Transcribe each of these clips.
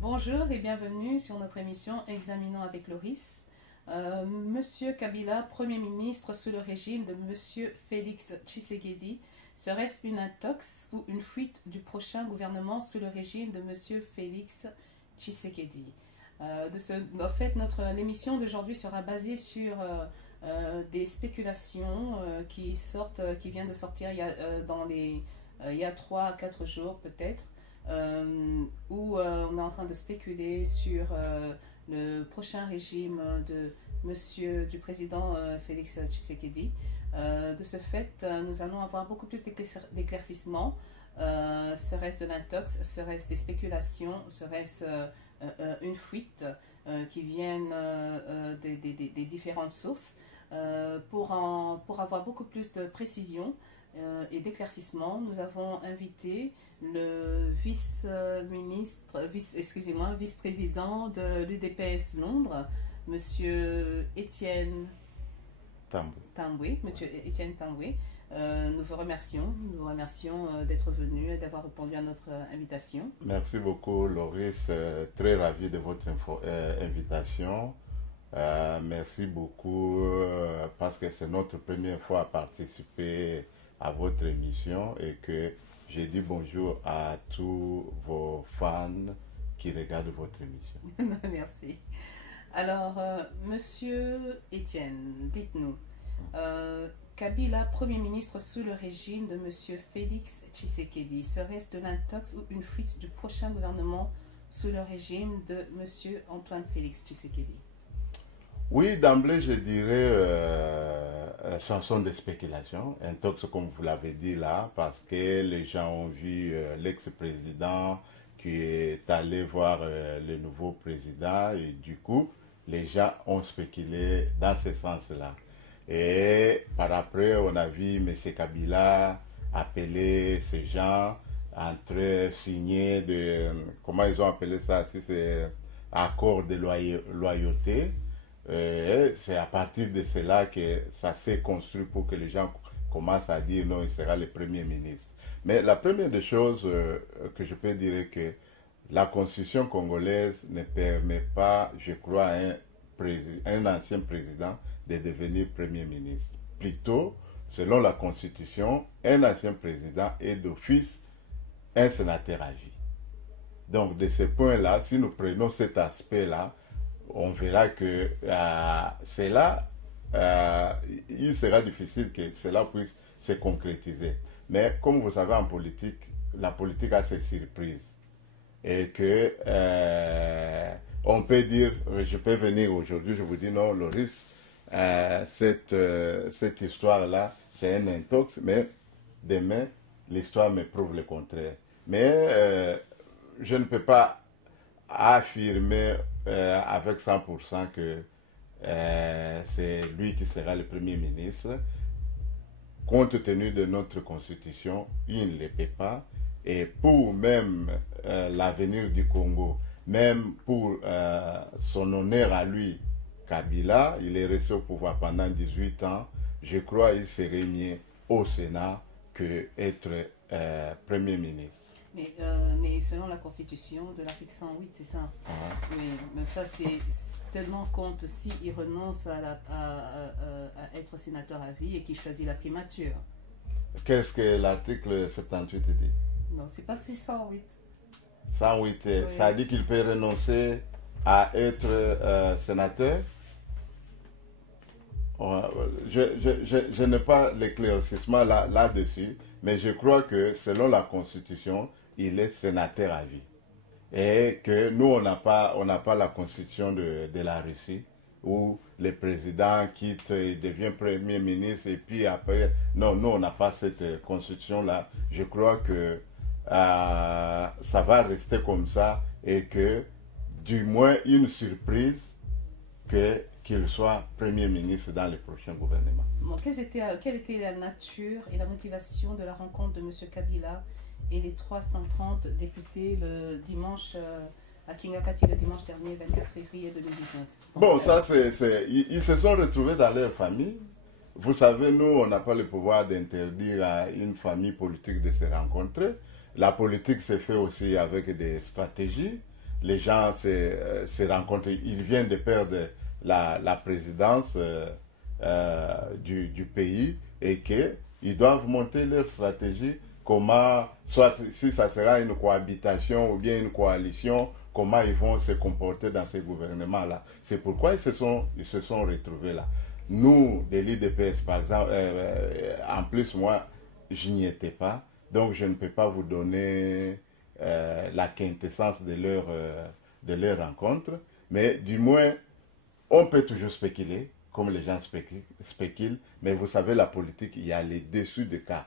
Bonjour et bienvenue sur notre émission Examinons avec Loris. Monsieur Kabila, Premier ministre sous le régime de Monsieur Félix Tshisekedi, serait-ce une intox ou une fuite du prochain gouvernement sous le régime de Monsieur Félix Tshisekedi? En fait, l'émission d'aujourd'hui sera basée sur des spéculations qui viennent de sortir il y a 3 à 4 jours peut-être. Où on est en train de spéculer sur le prochain régime du président Félix Tshisekedi. De ce fait, nous allons avoir beaucoup plus d'éclaircissements. Serait-ce de l'intox? Serait-ce des spéculations? Serait-ce une fuite qui viennent des différentes sources? Pour avoir beaucoup plus de précision et d'éclaircissement, nous avons invité le vice-président de l'UDPS Londres, Monsieur Étienne Tambwe. Monsieur Étienne Tambwe. Nous vous remercions d'être venu et d'avoir répondu à notre invitation. Merci beaucoup, Loris. Très ravi de votre invitation. Merci beaucoup parce que c'est notre première fois à participer à votre émission et que j'ai dit bonjour à tous vos fans qui regardent votre émission. Merci. Alors, Monsieur Étienne, dites-nous, Kabila, Premier ministre sous le régime de Monsieur Félix Tshisekedi, serait-ce de l'intox ou une fuite du prochain gouvernement sous le régime de Monsieur Antoine Félix Tshisekedi? Oui, d'emblée, je dirais, ce sont des spéculations, intox comme vous l'avez dit là, parce que les gens ont vu l'ex-président qui est allé voir le nouveau président et du coup, les gens ont spéculé dans ce sens-là. Et par après, on a vu M. Kabila appeler ces gens entre signer comment ils ont appelé ça, si c'est accord de loyauté. C'est à partir de cela que ça s'est construit pour que les gens commencent à dire non, il sera le Premier ministre. Mais la première des choses que je peux dire est que la constitution congolaise ne permet pas, je crois, à un ancien président de devenir Premier ministre. Plutôt, selon la constitution, un ancien président est d'office un sénateur à vie. Donc, de ce point-là, si nous prenons cet aspect-là, on verra que il sera difficile que cela puisse se concrétiser. Mais comme vous savez en politique, la politique a ses surprises. Et que on peut dire, je peux venir aujourd'hui, je vous dis non, Loris, cette histoire-là, c'est un intox, mais demain, l'histoire me prouve le contraire. Mais je ne peux pas affirmer avec 100% que c'est lui qui sera le Premier ministre. Compte tenu de notre constitution, il ne le peut pas. Et pour même l'avenir du Congo, même pour son honneur à lui, Kabila, il est resté au pouvoir pendant 18 ans. Je crois qu'il serait mieux au Sénat qu'être Premier ministre. Mais selon la Constitution de l'article 108, c'est ça. Oui, mais ça, c'est tellement compte s'il renonce à être sénateur à vie et qu'il choisit la primature. Qu'est-ce que l'article 78 dit? Non, c'est pas 608. 108, Oui. Ça dit qu'il peut renoncer à être sénateur. Je n'ai pas l'éclaircissement là-dessus, mais je crois que selon la Constitution, il est sénateur à vie. Et que nous, on n'a pas la Constitution de la Russie, où le président quitte et devient Premier ministre, et puis après... Non, nous, on n'a pas cette Constitution-là. Je crois que ça va rester comme ça, et que, du moins, une surprise qu'il soit Premier ministre dans le prochain gouvernement. Bon, quelle était la nature et la motivation de la rencontre de M. Kabila et les 330 députés le dimanche à Kingakati le dimanche dernier, 24 février 2019? Bon, ça ils se sont retrouvés dans leur famille. Vous savez, nous, on n'a pas le pouvoir d'interdire à une famille politique de se rencontrer. La politique se fait aussi avec des stratégies. les gens se rencontrent. Ils viennent de perdre la présidence du pays et qu'ils doivent monter leur stratégie, comment, soit si ça sera une cohabitation ou bien une coalition, comment ils vont se comporter dans ces gouvernements-là. C'est pourquoi ils se sont retrouvés là. Nous, de l'IDPS, par exemple, en plus, moi, je n'y étais pas, donc je ne peux pas vous donner la quintessence de leur rencontre, mais du moins, on peut toujours spéculer, comme les gens spéculent, mais vous savez, la politique, il y a les dessus de cartes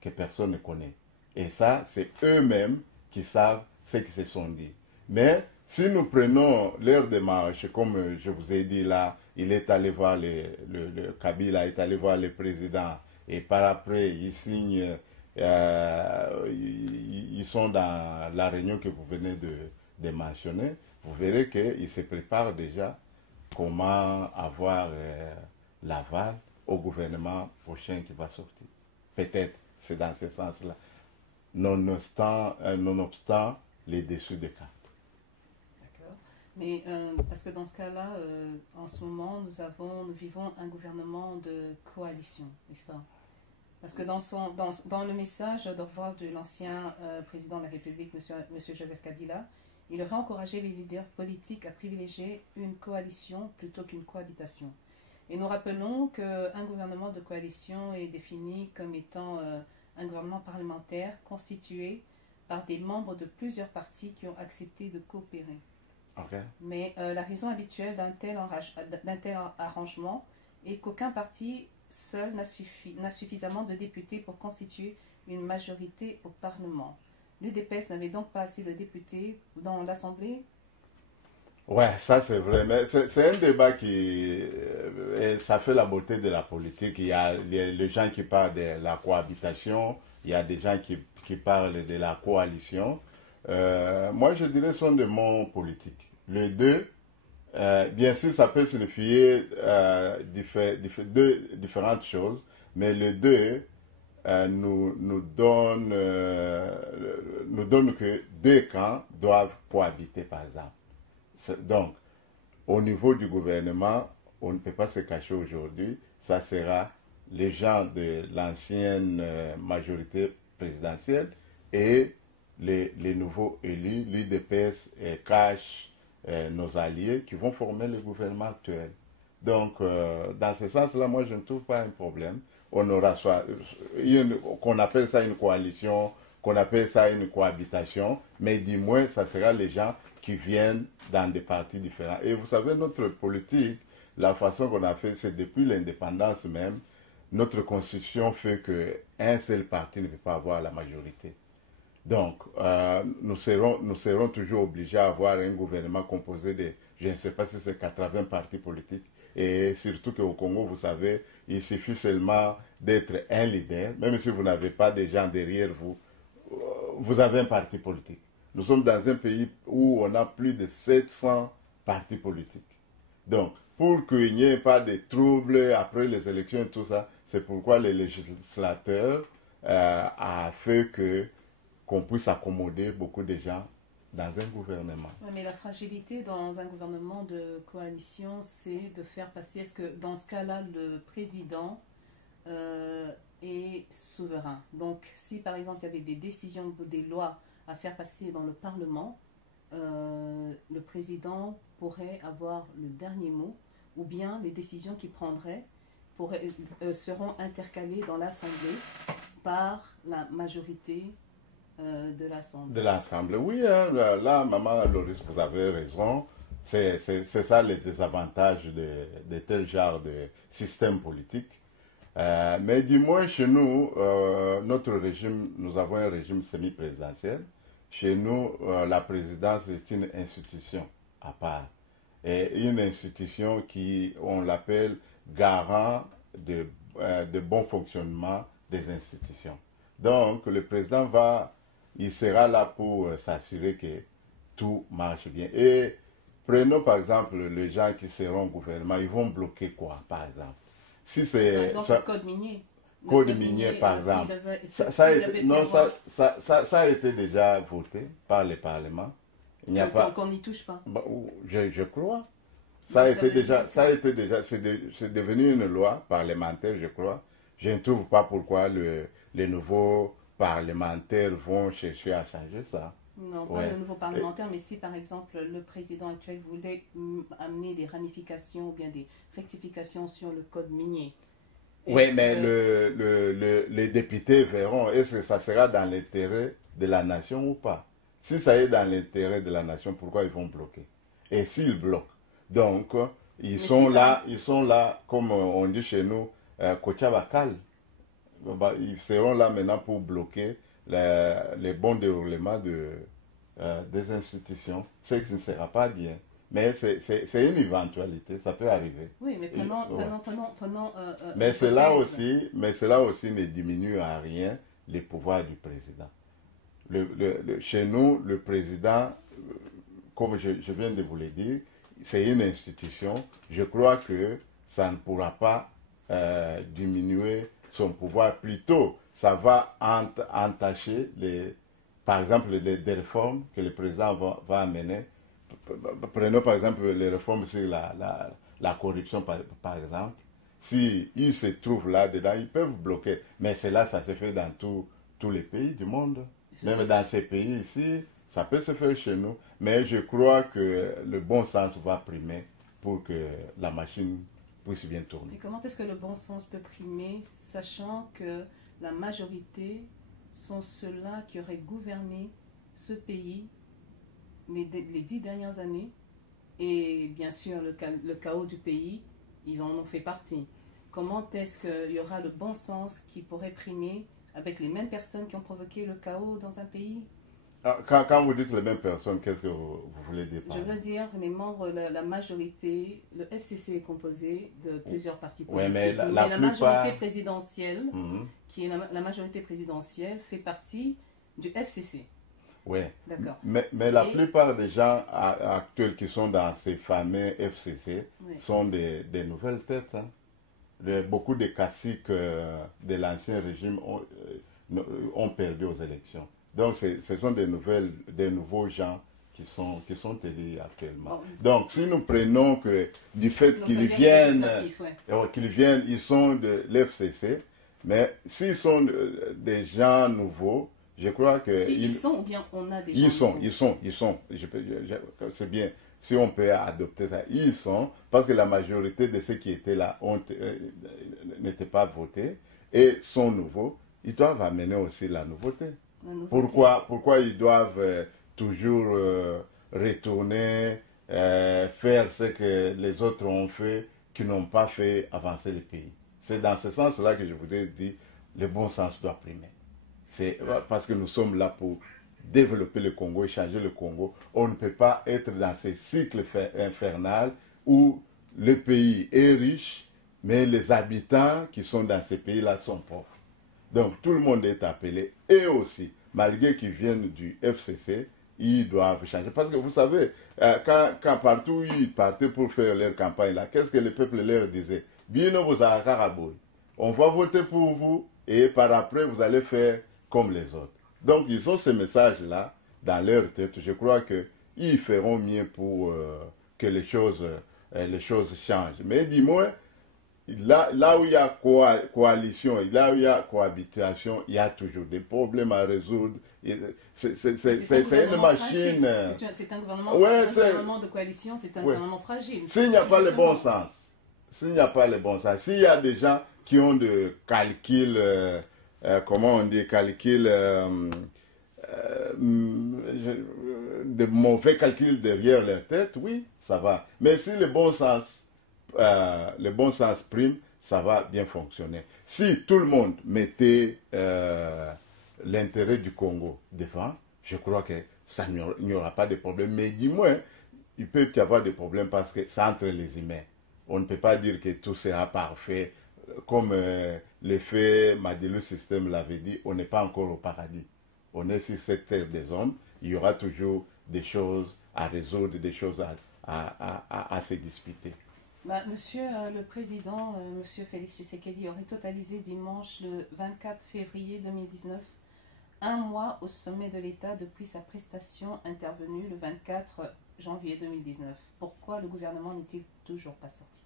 que personne ne connaît. Et ça, c'est eux-mêmes qui savent ce qu'ils se sont dit. Mais si nous prenons leur démarche, comme je vous ai dit là, il est allé voir le Kabila est allé voir le président et par après, ils signent, ils sont dans la réunion que vous venez de mentionner, vous verrez qu'ils se préparent déjà comment avoir l'aval au gouvernement prochain qui va sortir. Peut-être c'est dans ce sens-là. Nonobstant les dessus des cartes. D'accord. Mais parce que dans ce cas-là, en ce moment, nous vivons un gouvernement de coalition, n'est-ce pas? Parce que dans le message d'au revoir de l'ancien président de la République, M. Joseph Kabila, il aurait encouragé les leaders politiques à privilégier une coalition plutôt qu'une cohabitation. Et nous rappelons qu'un gouvernement de coalition est défini comme étant un gouvernement parlementaire constitué par des membres de plusieurs partis qui ont accepté de coopérer. Okay. Mais la raison habituelle d'un tel arrangement est qu'aucun parti seul n'a suffisamment de députés pour constituer une majorité au Parlement. L'UDPS n'avait donc pas assez de députés dans l'Assemblée. Ouais, ça c'est vrai, mais c'est un débat qui, ça fait la beauté de la politique. Il y a les gens qui parlent de la cohabitation, il y a des gens qui parlent de la coalition. Moi je dirais ce sont des mots politiques. Les deux, bien sûr ça peut signifier différentes choses, mais les deux nous donnent que deux camps doivent cohabiter par exemple. Donc, au niveau du gouvernement, on ne peut pas se cacher aujourd'hui, ça sera les gens de l'ancienne majorité présidentielle et les nouveaux élus, l'UDPS cache nos alliés qui vont former le gouvernement actuel. Donc, dans ce sens-là, moi, je ne trouve pas un problème. On aura soit qu'on appelle ça une coalition, qu'on appelle ça une cohabitation, mais du moins, ça sera les gens qui viennent dans des partis différents. Et vous savez, notre politique, la façon qu'on a fait, c'est depuis l'indépendance même, notre constitution fait qu'un seul parti ne peut pas avoir la majorité. Donc, nous serons toujours obligés à avoir un gouvernement composé de, je ne sais pas si c'est 80 partis politiques. Et surtout qu'au Congo, vous savez, il suffit seulement d'être un leader, même si vous n'avez pas de gens derrière vous, vous avez un parti politique. Nous sommes dans un pays où on a plus de 700 partis politiques. Donc, pour qu'il n'y ait pas de troubles après les élections et tout ça, c'est pourquoi les législateurs a fait qu'on puisse accommoder beaucoup de gens dans un gouvernement. Oui, mais la fragilité dans un gouvernement de coalition, c'est de faire passer, est-ce que dans ce cas-là, le président est souverain? Donc, si par exemple il y avait des décisions ou des lois à faire passer dans le Parlement, le président pourrait avoir le dernier mot, ou bien les décisions qu'il prendrait seront intercalées dans l'Assemblée par la majorité de l'Assemblée. De l'Assemblée, oui, hein, là, maman Loris, vous avez raison. C'est ça les désavantages de tel genre de système politique. Mais du moins chez nous, notre régime, nous avons un régime semi-présidentiel. Chez nous, la présidence est une institution à part. Et une institution qui, on l'appelle garant de bon fonctionnement des institutions. Donc, le président il sera là pour s'assurer que tout marche bien. Et prenons par exemple les gens qui seront au gouvernement, ils vont bloquer quoi, par exemple? Si c'est, par exemple, le code minier. Code minier, par exemple. Ça a été déjà voté par le Parlement. Il n'y a pas... Qu'on n'y touche pas. Bah, je crois. Ça a été déjà, c'est devenu une loi parlementaire, je crois. Je ne trouve pas pourquoi les nouveaux parlementaires vont chercher à changer ça. Non, pas le nouveau parlementaire, mais si par exemple le président actuel voulait amener des ramifications ou bien des rectifications sur le code minier. Oui, mais les députés verront est-ce que ça sera dans l'intérêt de la nation ou pas. Si ça est dans l'intérêt de la nation, pourquoi ils vont bloquer? Et s'ils bloquent, donc ils sont là, comme on dit chez nous, Kochabakal. Ils seront là maintenant pour bloquer les bons déroulements des institutions. C'est que ce ne sera pas bien. Mais c'est une éventualité, ça peut arriver. Oui, mais prenons mais cela aussi ne diminue à rien les pouvoirs du président. Chez nous, le président, comme je viens de vous le dire, c'est une institution. Je crois que ça ne pourra pas diminuer son pouvoir. Plutôt, ça va entacher, par exemple, des réformes que le président va amener. Prenons par exemple les réformes sur la corruption, par exemple. S'ils se trouvent là-dedans, ils peuvent bloquer. Mais cela, ça se fait dans tous les pays du monde. Même dans ces pays ici, ça peut se faire chez nous. Mais je crois que le bon sens va primer pour que la machine puisse bien tourner. Et comment est-ce que le bon sens peut primer, sachant que la majorité sont ceux-là qui auraient gouverné ce pays les 10 dernières années, et bien sûr le chaos du pays, ils en ont fait partie. Comment est-ce qu'il y aura le bon sens qui pourrait primer avec les mêmes personnes qui ont provoqué le chaos dans un pays? Quand vous dites les mêmes personnes, qu'est-ce que vous voulez dire? Je veux dire les membres, la majorité, le FCC est composé de plusieurs partis politiques. Ouais, mais la majorité présidentielle, qui est la majorité présidentielle, fait partie du FCC. Oui, d'accord. Mais la plupart des gens actuels qui sont dans ces fameux FCC sont des nouvelles têtes. Hein. Beaucoup de caciques de l'ancien régime ont perdu aux élections. Donc ce sont des nouveaux gens qui sont élus actuellement. Donc si nous prenons que du fait qu'ils viennent, ils sont de l'FCC, mais s'ils sont des gens nouveaux, je crois que... ils sont ou bien on a des gens ils sont. C'est bien, si on peut adopter ça. Ils sont, parce que la majorité de ceux qui étaient là n'étaient pas votés et sont nouveaux. Ils doivent amener aussi la nouveauté. Pourquoi ils doivent toujours retourner, faire ce que les autres ont fait, qui n'ont pas fait avancer le pays? C'est dans ce sens-là que je voudrais dire, le bon sens doit primer. C'est parce que nous sommes là pour développer le Congo et changer le Congo. On ne peut pas être dans ces cycles infernal où le pays est riche, mais les habitants qui sont dans ces pays-là sont pauvres. Donc tout le monde est appelé, et aussi, malgré qu'ils viennent du FCC, ils doivent changer. Parce que vous savez, quand partout ils partaient pour faire leur campagne, là, qu'est-ce que le peuple leur disait? Bino vous on va voter pour vous, et par après vous allez faire comme les autres. Donc ils ont ce message-là dans leur tête. Je crois qu'ils feront mieux pour que les choses changent. Mais dis-moi, là où il y a coalition, là où il y a cohabitation, il y a toujours des problèmes à résoudre. C'est une machine. C'est un gouvernement de coalition, c'est un gouvernement fragile. S'il n'y a pas le bon sens, s'il y a des gens qui ont de calculs, comment on dit, de mauvais calculs derrière leur tête, oui, ça va. Mais si le bon sens prime, ça va bien fonctionner. Si tout le monde mettait l'intérêt du Congo devant, je crois que il n'y aura pas de problème. Mais dis-moi, il peut y avoir des problèmes parce que c'est entre les humains. On ne peut pas dire que tout sera parfait. Comme l'effet Madelou System l'avait dit, on n'est pas encore au paradis. On est sur cette terre des hommes. Il y aura toujours des choses à résoudre, des choses à se disputer. Monsieur le Président, Monsieur Félix Tshisekedi aurait totalisé dimanche le 24 février 2019 un mois au sommet de l'État depuis sa prestation intervenue le 24 janvier 2019. Pourquoi le gouvernement n'est-il toujours pas sorti?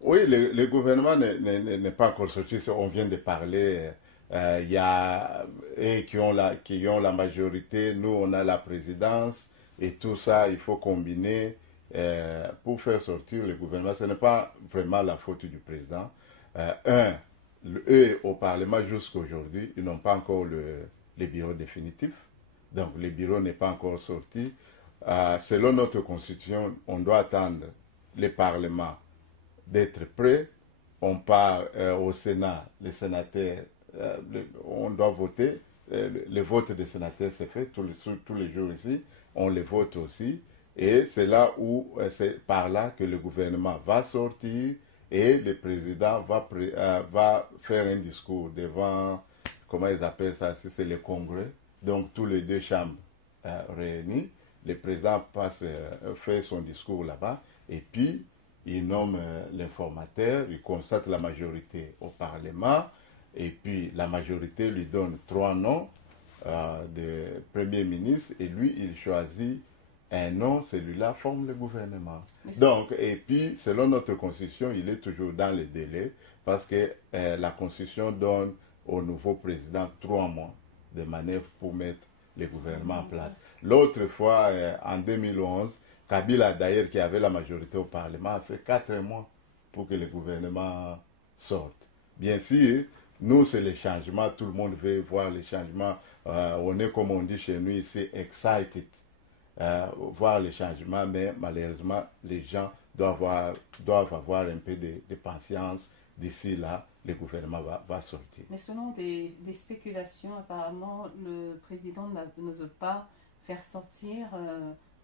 Oui, le gouvernement n'est pas encore sorti. On vient de parler. Il y a et qui ont la majorité. Nous, on a la présidence. Et tout ça, il faut combiner pour faire sortir le gouvernement. Ce n'est pas vraiment la faute du président. Eux, au Parlement, jusqu'à aujourd'hui, ils n'ont pas encore le bureau définitif. Donc, le bureau n'est pas encore sorti. Selon notre constitution, on doit attendre le Parlement d'être prêt. On part au Sénat, les sénateurs, on doit voter. Le vote des sénateurs s'est fait tous les jours ici. On les vote aussi. Et c'est là où, c'est par là que le gouvernement va sortir et le président va faire un discours devant, comment ils appellent ça, si c'est le Congrès. Donc, tous les deux chambres réunies. Le président fait son discours là-bas et puis il nomme l'informateur, il constate la majorité au Parlement et puis la majorité lui donne 3 noms de Premier ministre et lui, il choisit un nom, celui-là forme le gouvernement. Donc, et puis, selon notre constitution, il est toujours dans les délais parce que la constitution donne au nouveau président 3 mois de manœuvre pour mettre le gouvernement en place. L'autre fois, en 2011, Kabila, d'ailleurs, qui avait la majorité au Parlement, a fait 4 mois pour que le gouvernement sorte. Bien sûr, nous, c'est les changements. Tout le monde veut voir les changements. On est, comme on dit chez nous ici, excited. Voir les changements, mais malheureusement, les gens doivent avoir un peu de patience. D'ici là, le gouvernement va sortir. Mais selon des spéculations, apparemment, le président ne veut pas faire sortir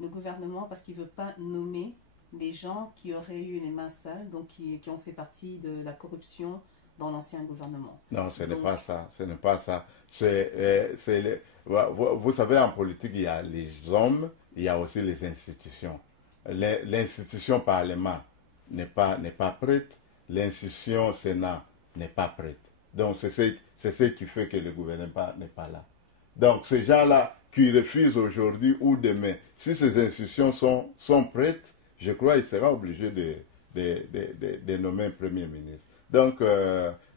le gouvernement parce qu'il ne veut pas nommer les gens qui auraient eu les mains sales, donc qui ont fait partie de la corruption dans l'ancien gouvernement. Non, ce n'est pas ça. Ce n'est pas ça. Vous savez, en politique, il y a les hommes, il y a aussi les institutions. L'institution Parlement n'est pas prête, l'institution Sénat n'est pas prête. Donc, c'est ce qui fait que le gouvernement n'est pas là. Donc, ces gens-là qui refusent aujourd'hui ou demain, si ces institutions sont prêtes, je crois qu'il sera obligé de nommer un Premier ministre. Donc,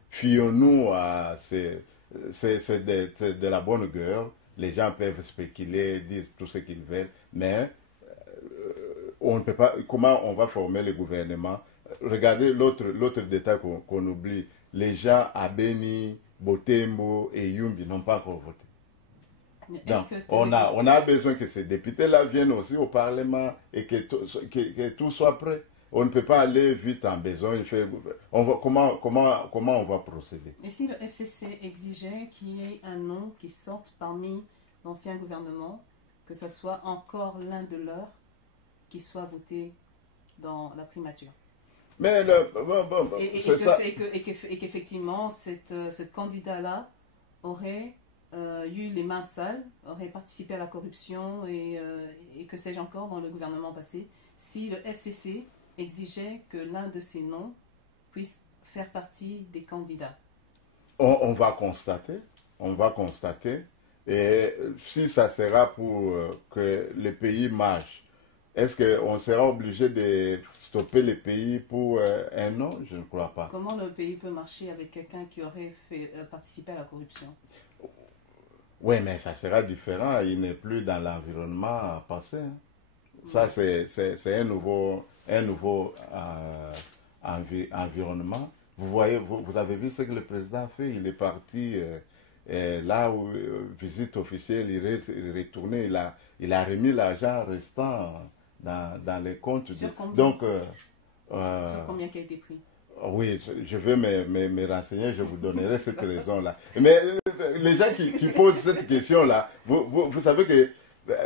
fions-nous à... C'est de la bonne guerre. Les gens peuvent spéculer, dire tout ce qu'ils veulent, mais on ne peut pas... Comment on va former le gouvernement? Regardez l'autre détail qu'on oublie. Les gens à Beni, Botembo et Yumbi n'ont pas encore voté. Donc, on a besoin que ces députés-là viennent aussi au Parlement et que tout soit prêt. On ne peut pas aller vite en besoin. Comment on va procéder? Et si le FCC exigeait qu'il y ait un nom qui sorte parmi l'ancien gouvernement, que ce soit encore l'un de leurs qui soit voté dans la primature? Mais et qu'effectivement, ce candidat-là aurait eu les mains sales, aurait participé à la corruption et que sais-je encore dans le gouvernement passé, si le FCC exigeait que l'un de ces noms puisse faire partie des candidats. On va constater. Et si ça sera pour que le pays marche, est-ce qu'on sera obligé de stopper le pays pour un nom? Je ne crois pas. Comment le pays peut marcher avec quelqu'un qui aurait participé à la corruption? Oui, mais ça sera différent. Il n'est plus dans l'environnement passé. Hein. Ça, c'est un nouveau environnement. Vous voyez, vous avez vu ce que le président a fait. Il est parti là où visite officielle, il est retourné. Il a remis l'argent restant dans les comptes. Sur combien? Donc, sur combien qui a été pris? Oui, je vais me renseigner, je vous donnerai cette raison-là. Mais les gens qui posent cette question-là, vous savez que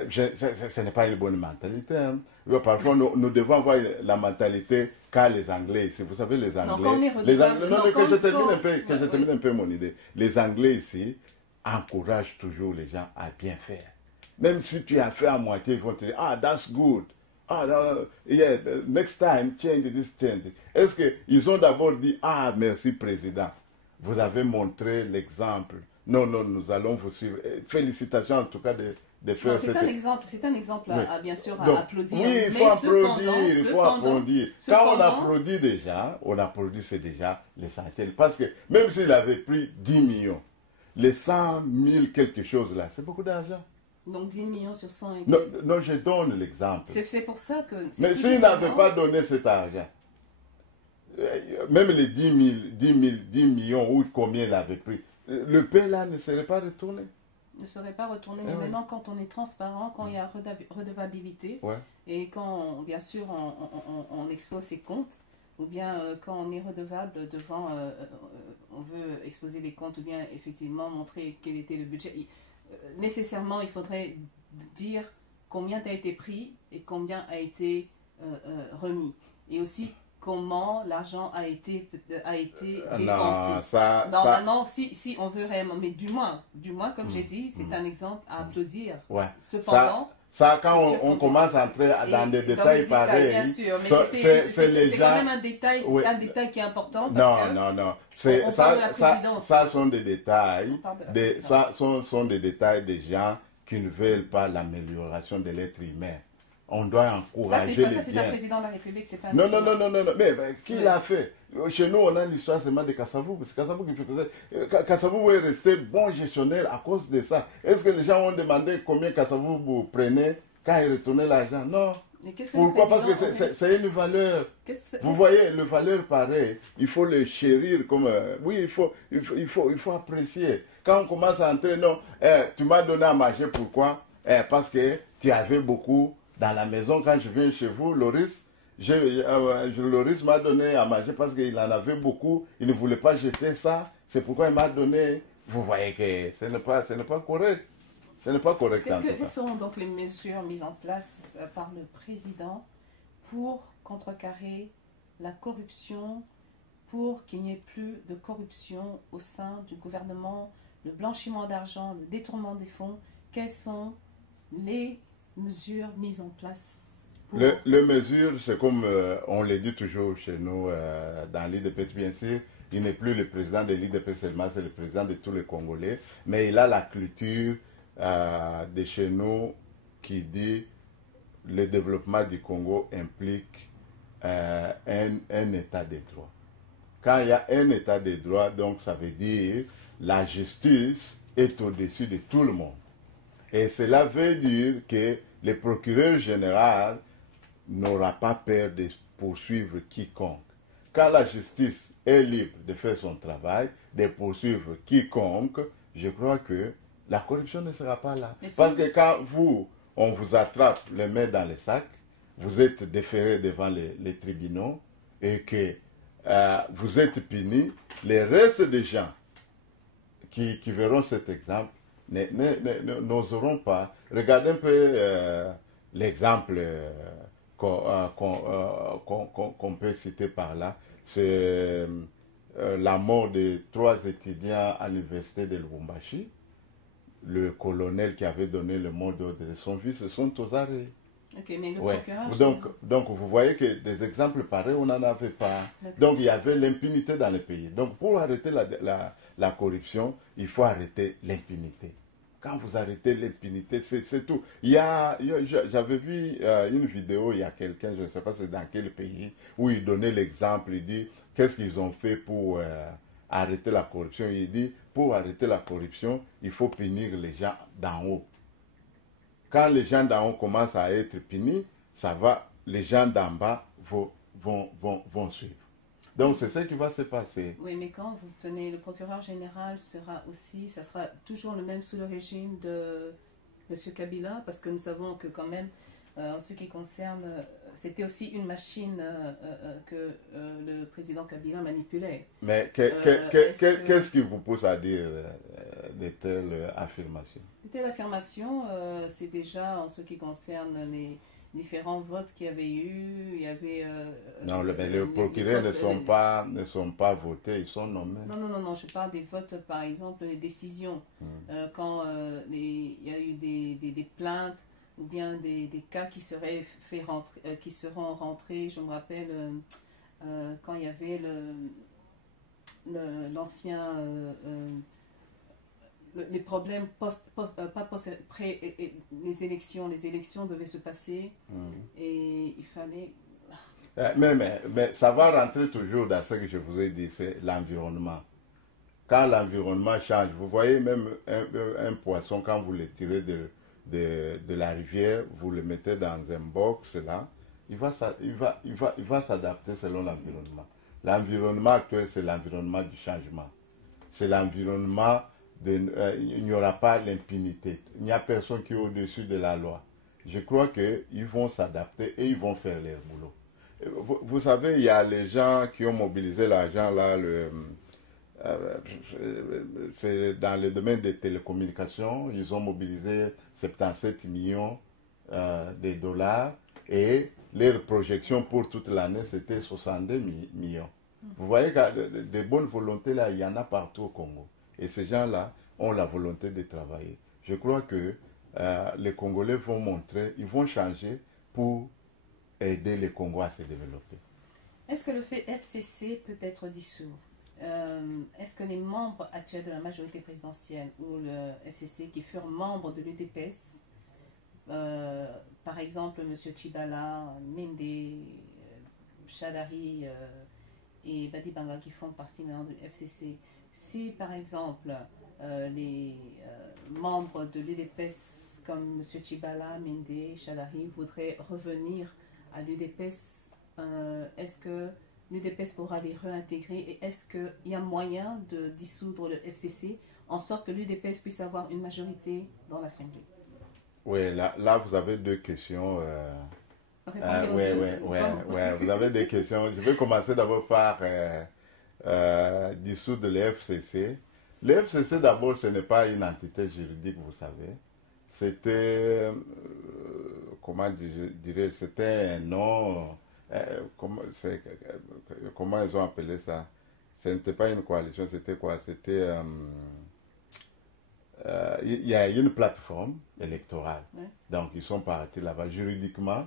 ce n'est pas une bonne mentalité. Hein. Parfois, nous devons avoir la mentalité qu'a les Anglais ici. Vous savez, les Anglais... Que je termine un peu mon idée. Les Anglais ici encouragent toujours les gens à bien faire. Même si tu as fait à moitié, ils vont te dire « Ah, that's good. Ah, yeah, next time, change this, change. » Est-ce qu'ils ont d'abord dit « Ah, merci, président. Vous avez montré l'exemple non, non, nous allons vous suivre. Et félicitations en tout cas de faire c'est un exemple oui. bien sûr Donc, à applaudir. Oui, il faut applaudir, il faut applaudir. Quand on applaudit déjà, c'est déjà l'essentiel. Parce que même s'il avait pris 10 millions, les 100 000 quelque chose là, c'est beaucoup d'argent. Donc 10 millions sur 100 et non, non, je donne l'exemple. C'est pour ça que... Mais s'il n'avait pas donné cet argent, même les 10 millions ou combien il avait pris, le pain là ne serait pas retourné. Ne serait pas retourné. Mais maintenant, quand on est transparent, quand il y a redevabilité, et quand, bien sûr, on expose ses comptes, ou bien quand on est redevable devant, on veut exposer les comptes, ou bien effectivement montrer quel était le budget, nécessairement, il faudrait dire combien a été pris et combien a été remis. Et aussi, comment l'argent a été dépensé. Normalement, si on veut réellement, mais du moins comme j'ai dit, c'est un exemple à applaudir. Ouais. Cependant, quand on commence à entrer dans des détails pareils, bien sûr, mais c'est quand même un détail, un détail qui est important. Non. Ça sont des détails, sont des détails des gens qui ne veulent pas l'amélioration de l'être humain. On doit encourager les biens. Ça, c'est un président de la République, c'est pas un non. Mais qui l'a fait? Chez nous, on a l'histoire seulement de Kassavou. C'est Kassavou qui faisait. Kassavou est resté bon gestionnaire à cause de ça. Est-ce que les gens ont demandé combien Kassavou vous prenait quand il retournait l'argent? Non. Pourquoi? Parce que c'est une valeur. Vous voyez, le valeur pareil, il faut le chérir comme... oui, il faut apprécier. Quand on commence à entrer, non, tu m'as donné à manger, pourquoi? Parce que tu avais beaucoup... Dans la maison, quand je viens chez vous, Loris m'a donné à manger parce qu'il en avait beaucoup. Il ne voulait pas jeter ça. C'est pourquoi il m'a donné. Vous voyez que ce n'est pas correct. Ce n'est pas correct. Quelles seront donc les mesures mises en place par le président pour contrecarrer la corruption, pour qu'il n'y ait plus de corruption au sein du gouvernement, le blanchiment d'argent, le détournement des fonds? Quelles sont les mesures mises en place? Les mesures, c'est comme on le dit toujours chez nous dans l'IDP, bien sûr, il n'est plus le président de l'IDP seulement, c'est le président de tous les Congolais, mais il a la culture de chez nous qui dit le développement du Congo implique un état de droit. Quand il y a un état de droit, donc ça veut dire la justice est au-dessus de tout le monde. Et cela veut dire que le procureur général n'aura pas peur de poursuivre quiconque. Quand la justice est libre de faire son travail, de poursuivre quiconque, je crois que la corruption ne sera pas là. Parce que quand on vous attrape les mains dans les sacs, vous êtes déféré devant les tribunaux et que vous êtes puni, les restes des gens qui verront cet exemple n'oseront pas. Regardez un peu l'exemple qu'on peut citer par là. C'est la mort de 3 étudiants à l'université de Lubumbashi. Le colonel qui avait donné le mot d'ordre de son fils se sont aux arrêts. Okay, mais le procureur, donc vous voyez que des exemples pareils, on n'en avait pas. Donc il y avait l'impunité dans le pays. Donc pour arrêter la corruption, il faut arrêter l'impunité. Quand vous arrêtez l'impunité, c'est tout. J'avais vu une vidéo, il y a quelqu'un, je ne sais pas c'est dans quel pays, où il donnait l'exemple, il dit qu'est-ce qu'ils ont fait pour arrêter la corruption. Il dit pour arrêter la corruption, il faut punir les gens d'en haut. Quand les gens d'en haut commencent à être punis, ça va, les gens d'en bas vont suivre. Donc c'est ce qui va se passer. Oui, mais quand vous tenez, le procureur général ça sera toujours le même sous le régime de M. Kabila, parce que nous savons que quand même, en ce qui concerne, c'était aussi une machine que le président Kabila manipulait. Mais qu'est-ce qui vous pousse à dire de telles affirmations? De telles affirmations, c'est déjà en ce qui concerne les différents votes qu'il y avait eu, il y avait... non, les procureurs ne sont pas votés, ils sont nommés. Non, je parle des votes, par exemple, les décisions. Quand il y a eu des plaintes ou bien des cas qui seraient fait rentrer, qui seront rentrés, je me rappelle, quand il y avait l'ancien les problèmes les élections devaient se passer et il fallait... Mais ça va rentrer toujours dans ce que je vous ai dit, c'est l'environnement. Quand l'environnement change, vous voyez même un poisson, quand vous le tirez de la rivière, vous le mettez dans un box, là, il va s'adapter selon l'environnement. L'environnement actuel, c'est l'environnement du changement. C'est l'environnement, il n'y aura pas l'impunité. Il n'y a personne qui est au-dessus de la loi. Je crois qu'ils vont s'adapter et ils vont faire leur boulot. Vous savez, il y a les gens qui ont mobilisé l'argent, là, c'est dans le domaine des télécommunications, ils ont mobilisé 77 millions de dollars et leur projection pour toute l'année, c'était 62 millions. Vous voyez que de bonnes volontés, là, il y en a partout au Congo. Et ces gens-là ont la volonté de travailler. Je crois que les Congolais vont montrer, ils vont changer pour aider les Congos à se développer. Est-ce que le fait FCC peut être dissous? Est-ce que les membres actuels de la majorité présidentielle ou le FCC qui furent membres de l'UDPS, par exemple M. Tshibala, Mende, Chadari et Badi Banga qui font partie maintenant du FCC, si par exemple les membres de l'UDPS comme M. Tshibala, Mende, Chadari voudraient revenir à l'UDPS, est-ce que l'UDPS pourra les réintégrer et est-ce qu'il y a moyen de dissoudre le FCC en sorte que l'UDPS puisse avoir une majorité dans l'Assemblée? Oui, là vous avez deux questions. Oui, vous avez des questions. Je vais commencer d'abord par dissoudre le FCC. Le FCC, d'abord, ce n'est pas une entité juridique, vous savez. C'était, comment je dirais, c'était un nom... comment ils ont appelé ça? Ce n'était pas une coalition, c'était quoi? C'était... il y a une plateforme électorale. Donc, ils sont partis là-bas. Juridiquement,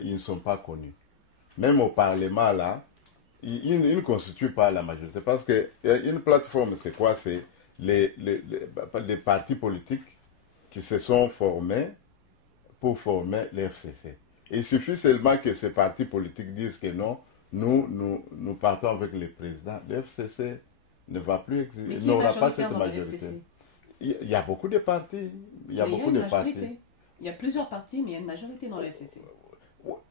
ils ne sont pas connus. Même au Parlement, là, ils ne constituent pas la majorité. Parce qu'une plateforme, c'est quoi? C'est les partis politiques qui se sont formés pour former l'FCC. Il suffit seulement que ces partis politiques disent que non, nous partons avec le président. Le FCC ne va plus exister, n'aura pas cette majorité. Il y a beaucoup de partis. Il y a plusieurs partis, mais il y a une majorité dans le FCC.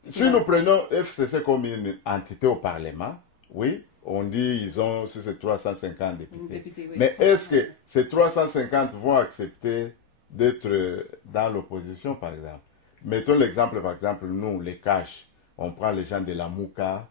Si nous prenons FCC comme une entité au Parlement, oui, on dit si c'est 350 députés. Oui. Mais est-ce que ces 350 vont accepter d'être dans l'opposition, par exemple? Mettons l'exemple, par exemple, nous, les Cash, on prend les gens de la Mouka.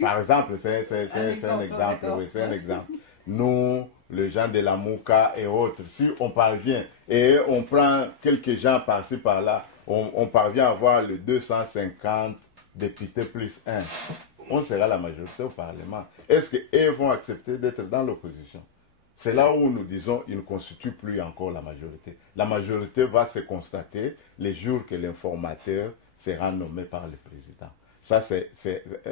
Par exemple, c'est un exemple. Oui, c'est un exemple. Nous, les gens de la Mouka et autres, si on parvient et on prend quelques gens par-ci, par-là, on parvient à avoir les 250 députés plus 1, on sera la majorité au Parlement. Est-ce qu'ils vont accepter d'être dans l'opposition? C'est là où nous disons qu'ils ne constituent plus encore la majorité. La majorité va se constater les jours que l'informateur sera nommé par le président. Ça, c'est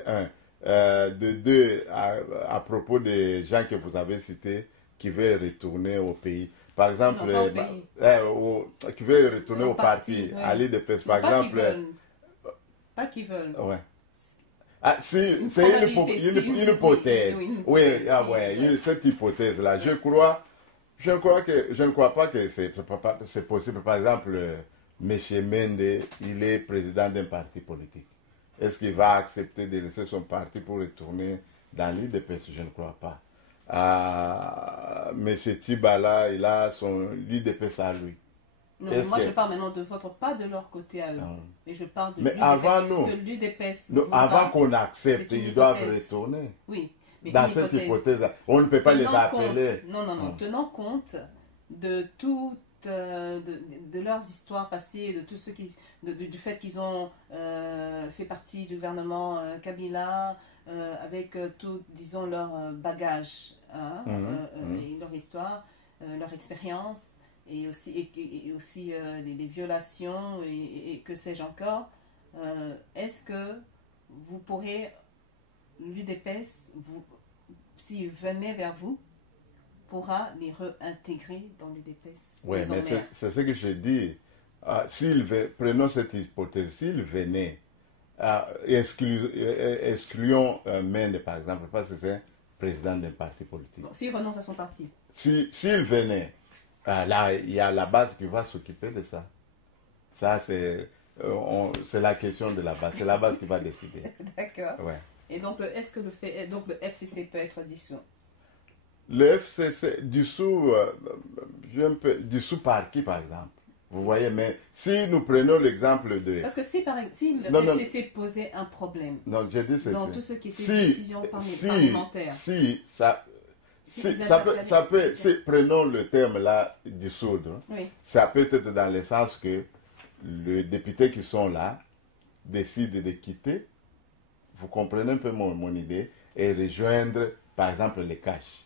un. De deux, à propos des gens que vous avez cités qui veulent retourner au pays. Par exemple, qui veulent retourner au parti, oui. À l'IDPS, par exemple. Pas qu'ils veulent. Ouais. Ah, c'est une hypothèse. Oui, cette hypothèse-là. Je ne crois pas que c'est possible. Par exemple, M. Mende, il est président d'un parti politique. Est-ce qu'il va accepter de laisser son parti pour retourner dans l'IDPS? Je ne crois pas. M. Tshibala, il a son l'IDPS à lui. Non, moi je parle maintenant de votre, pas de leur côté alors. Mais je parle de l'UDPS. Avant qu'on accepte, ils doivent retourner. Oui. Mais dans cette hypothèse, on ne peut pas les appeler. Non. Tenant compte de toutes de leurs histoires passées, de tout ce du fait qu'ils ont fait partie du gouvernement Kabila, avec tout, disons, leur bagage, et leur histoire, leur expérience. Et aussi les violations et que sais-je encore, est-ce que vous pourrez, l'UDPS, s'il venait vers vous pourra les réintégrer dans l'UDPS. Oui, mais c'est ce que je dis. Prenons cette hypothèse, s'il venait, excluons Mende par exemple, parce que c'est président d'un parti politique. Bon, s'il renonce à son parti. S'il venait, là, il y a la base qui va s'occuper de ça. Ça, c'est la question de la base. C'est la base qui va décider. D'accord. Ouais. Et donc, est-ce que le FCC peut être dissous? Le FCC dissous par qui, par exemple? Vous voyez, mais si nous prenons l'exemple de... Parce que si le FCC posait un problème dans tout ce qui était décision parlementaire... Prenons le terme là, dissoudre. Oui. Ça peut être dans le sens que les députés qui sont là décident de quitter, vous comprenez un peu mon idée, et rejoindre, par exemple, les caches.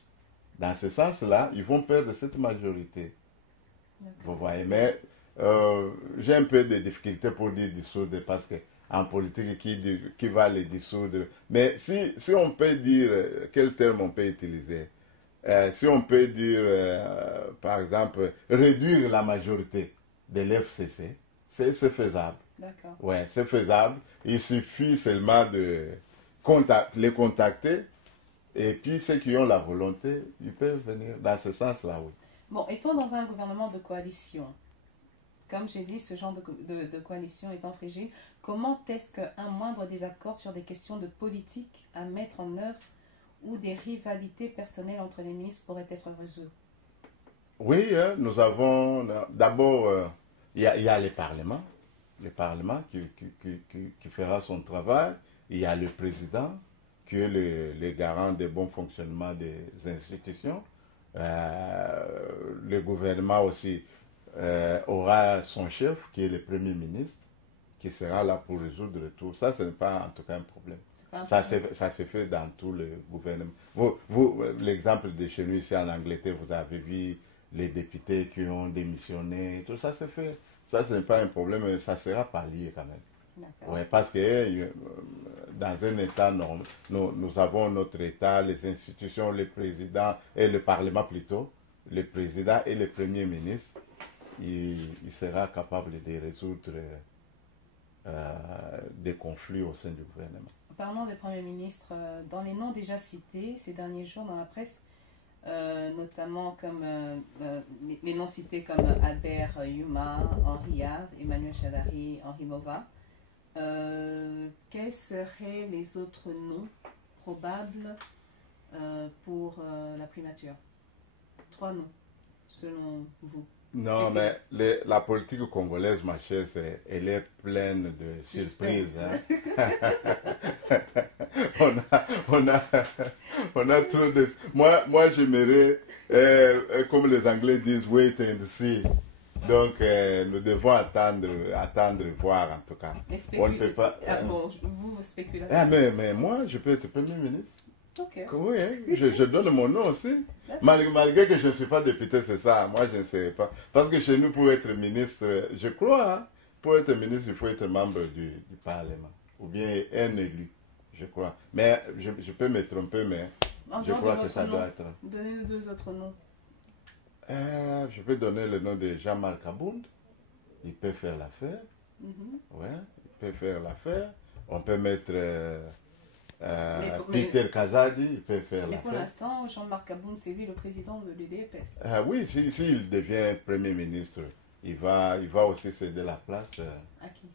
Dans ce sens-là, ils vont perdre cette majorité. Vous voyez, mais j'ai un peu de difficulté pour dire dissoudre, parce qu'en politique, qui va les dissoudre? Mais si on peut dire, quel terme on peut utiliser? Si on peut dire, par exemple, réduire la majorité de l'FCC, c'est faisable. D'accord. Oui, c'est faisable. Il suffit seulement de les contacter. Et puis, ceux qui ont la volonté, ils peuvent venir dans ce sens-là, oui. Bon, étant dans un gouvernement de coalition, comme j'ai dit, ce genre de coalition étant fragile, comment est-ce qu'un moindre désaccord sur des questions de politique à mettre en œuvre ou des rivalités personnelles entre les ministres pourraient être résolues? Oui, nous avons... D'abord, il y a le Parlement qui fera son travail. Il y a le président qui est le garant du bon fonctionnement des institutions. Le gouvernement aussi aura son chef, qui est le Premier ministre, qui sera là pour résoudre tout. Ça, ce n'est pas en tout cas un problème. Ça se fait dans tout le gouvernement. L'exemple de chez nous ici en Angleterre, vous avez vu les députés qui ont démissionné, tout ça se fait. Ça, ce n'est pas un problème, mais ça sera pallié quand même. Ouais, parce que dans un État normal, nous avons notre État, les institutions, le président et le Parlement plutôt, le président et le Premier ministre, il sera capable de résoudre des conflits au sein du gouvernement. Parlons des premiers ministres, dans les noms déjà cités ces derniers jours dans la presse, notamment comme les noms cités comme Albert Yuma, Henri Yard, Emmanuel Chadari, Henri Mova. Quels seraient les autres noms probables pour la primature? 3 noms, selon vous. Non, mais la politique congolaise, ma chère, elle est pleine de surprises. Hein. on a trop de... Moi j'aimerais, comme les Anglais disent, wait and see. Donc, nous devons attendre et voir, en tout cas. On ne peut pas... bon, vous spéculez. Mais moi, je peux être Premier ministre. Okay. Oui, hein, je donne mon nom aussi. Malgré que je ne suis pas député, c'est ça. Moi, je ne sais pas. Parce que chez nous, pour être ministre, je crois, hein, pour être ministre, il faut être membre du Parlement. Ou bien un élu, je crois. Mais je peux me tromper, mais je crois que ça doit être... Donnez-nous 2 autres noms. Je peux donner le nom de Jean-Marc Abound. Il peut faire l'affaire. Ouais, il peut faire l'affaire. On peut mettre... Peter Kazadi, il peut faire mais l'affaire. Pour l'instant, Jean-Marc Abound, c'est lui le président de l'UDPS. Oui, s'il devient Premier ministre, il va aussi céder la place. À qui?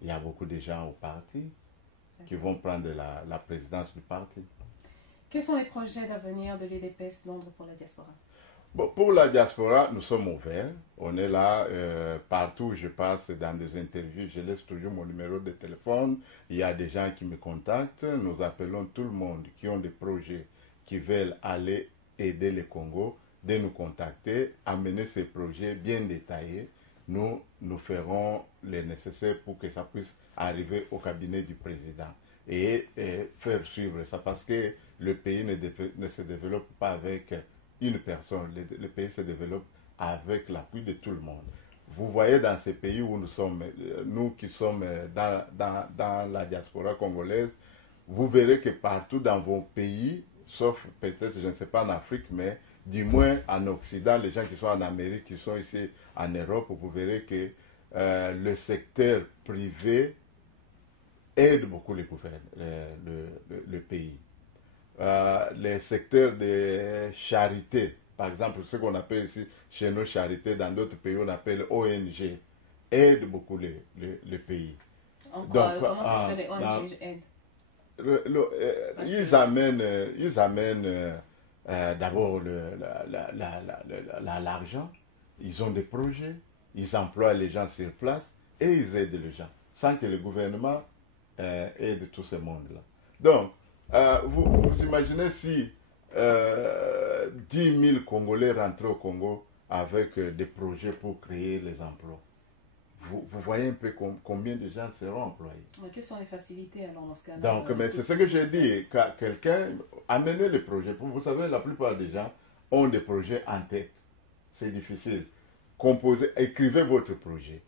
Il y a beaucoup de gens au parti qui vont prendre la présidence du parti. Quels sont les projets d'avenir de l'UDPS Londres pour la diaspora? Bon, pour la diaspora, nous sommes ouverts. On est là, partout où je passe dans des interviews, je laisse toujours mon numéro de téléphone. Il y a des gens qui me contactent. Nous appelons tout le monde qui ont des projets, qui veulent aller aider le Congo, de nous contacter, amener ces projets bien détaillés. Nous ferons le nécessaire pour que ça puisse arriver au cabinet du président et faire suivre ça, parce que le pays ne se développe pas avec une personne. Le pays se développe avec l'appui de tout le monde. Vous voyez dans ces pays où nous sommes, nous qui sommes dans la diaspora congolaise, vous verrez que partout dans vos pays, sauf peut-être, je ne sais pas en Afrique, mais du moins en Occident, les gens qui sont en Amérique, qui sont ici en Europe, vous verrez que le secteur privé aide beaucoup le pays. Les secteurs de charité, par exemple, ce qu'on appelle ici chez nous charité, dans d'autres pays on appelle ONG, aident beaucoup le pays. Comment est-ce que les ONG aident? Ils amènent d'abord l'argent, ils ont des projets, ils emploient les gens sur place et ils aident les gens, sans que le gouvernement aide tout ce monde-là. Donc, vous imaginez si 10 000 Congolais rentraient au Congo avec des projets pour créer les emplois. Vous voyez un peu combien de gens seront employés. Mais quelles sont les facilités alors dans ce cas-là? Donc, mais c'est ce que j'ai dit. Quelqu'un amenez les projets. Vous savez, la plupart des gens ont des projets en tête. C'est difficile. Écrivez votre projet.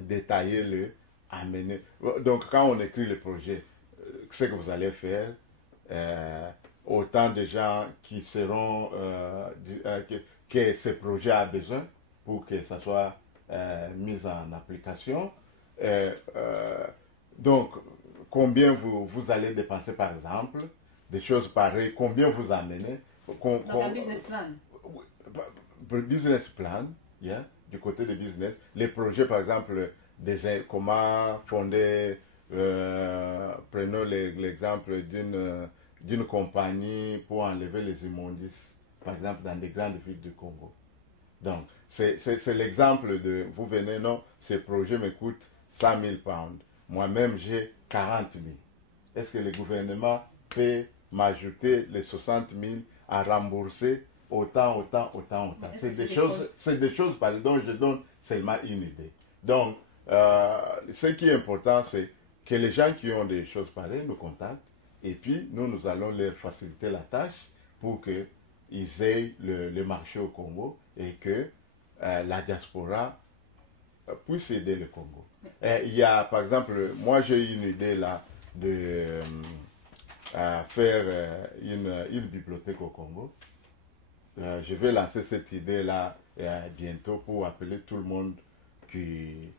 Détaillez-le. Amenez. Donc, quand on écrit le projet, ce que vous allez faire, autant de gens qui seront, que ce projet a besoin pour que ça soit mise en application. Donc, combien vous allez dépenser, par exemple, des choses pareilles, combien vous amenez. Donc, un business plan. Business plan, yeah, du côté de business. Les projets, par exemple, comment fonder, prenons l'exemple d'une compagnie pour enlever les immondices, par exemple, dans des grandes villes du Congo. Donc, c'est l'exemple de, vous venez, non, ce projet me coûte 100 000 pounds. Moi-même, j'ai 40 000. Est-ce que le gouvernement peut m'ajouter les 60 000 à rembourser autant? C'est des choses dont je donne seulement une idée. Donc, ce qui est important, c'est que les gens qui ont des choses pareilles nous contactent et puis nous allons leur faciliter la tâche pour qu'ils aient le marché au Congo et que la diaspora puisse aider le Congo. Il y a, par exemple, moi j'ai eu une idée là de faire une bibliothèque au Congo. Je vais lancer cette idée là bientôt pour appeler tout le monde qui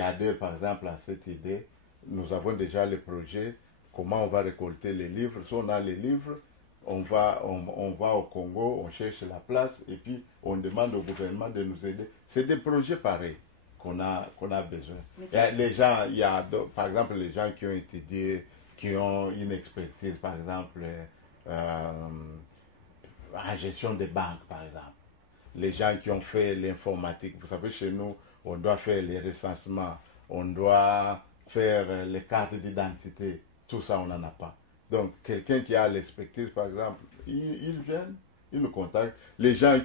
adhère par exemple à cette idée. Nous avons déjà le projet, comment on va récolter les livres. Si on a les livres, on va au Congo, on cherche la place et puis on demande au gouvernement de nous aider. C'est des projets pareils qu'on a besoin. Les gens, il y a par exemple les gens qui ont étudié, qui ont une expertise par exemple en gestion des banques par exemple. Les gens qui ont fait l'informatique. Vous savez, chez nous, on doit faire les recensements, on doit faire les cartes d'identité. Tout ça, on n'en a pas. Donc, quelqu'un qui a l'expertise, par exemple, ils viennent, ils nous contactent. Les gens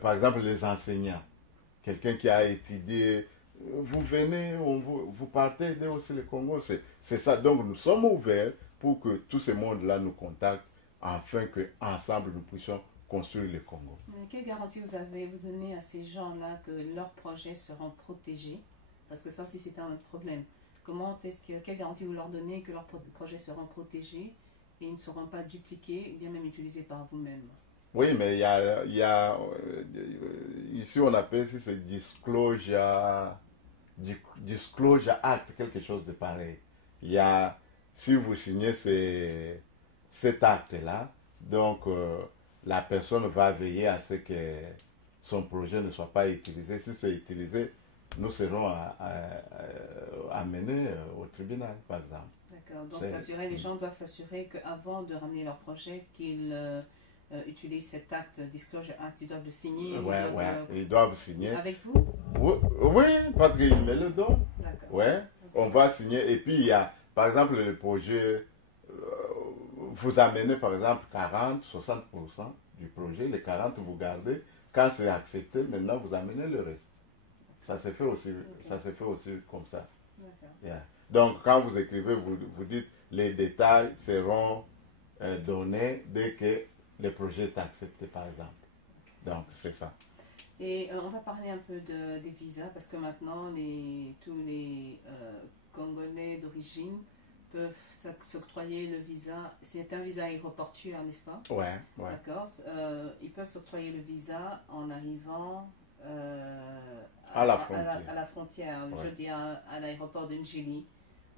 par exemple, les enseignants, quelqu'un qui a étudié, vous venez, vous partez aider aussi le Congo. C'est ça. Donc, nous sommes ouverts pour que tout ce monde-là nous contacte, afin qu'ensemble, nous puissions construire le Congo. Mais quelle garantie vous donnez à ces gens-là que leurs projets seront protégés? Parce que ça aussi, c'est un autre problème. Quelle garantie vous leur donnez que leurs projets seront protégés et ils ne seront pas dupliqués ou bien même utilisés par vous-même? Oui, mais il y a ici on appelle c'est disclosure act, quelque chose de pareil. Il y a, si vous signez cet acte-là, donc la personne va veiller à ce que son projet ne soit pas utilisé. Si c'est utilisé, nous serons amenés au tribunal, par exemple. D'accord. Donc les gens doivent s'assurer qu'avant de ramener leur projet, qu'ils utilisent cet acte, Disclosure Act, ils doivent le signer. Ils doivent signer. Avec vous? Oui, parce qu'ils me le donnent. D'accord. Ouais, okay. On va signer. Et puis, il y a, par exemple, le projet, vous amenez, par exemple, 40-60% du projet. Les 40, vous gardez. Quand c'est accepté, maintenant, vous amenez le reste. Ça se fait aussi, ça se fait aussi comme ça. Yeah. Donc, quand vous écrivez, vous dites les détails seront donnés dès que le projet est accepté, par exemple. Donc, c'est ça. Et on va parler un peu des visas, parce que maintenant, tous les Congolais d'origine peuvent s'octroyer le visa. C'est un visa aéroportuaire, n'est-ce pas? Ouais, ouais. D'accord. Ils peuvent s'octroyer le visa en arrivant À la frontière. à la frontière, Ouais. je veux dire à l'aéroport de Njili,